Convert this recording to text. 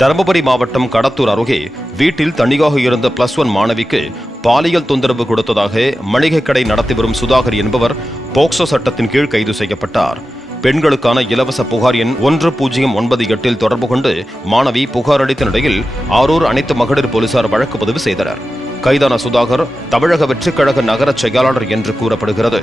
தருமபுரி மாவட்டம் கடத்தூர் அருகே வீட்டில் தனியாக இருந்த +1 மாணவிக்கு பாலியல் தொந்தரவு கொடுத்ததாக மளிகை கடை நடத்தி வரும் சுதாகர் என்பவர் போக்சோ சட்டத்தின் கீழ் கைது செய்யப்பட்டார். பெண்களுக்கான இலவச புகார் எண் 1098 தொடர்பு கொண்டு மாணவி புகார் அளித்த நிலையில் ஆரூர் அனைத்து மகளிர் போலீசார் வழக்கு பதிவு செய்தனர். கைதான சுதாகர் தமிழக வெற்றிக் கழக நகர செயலாளர் என்று கூறப்படுகிறது.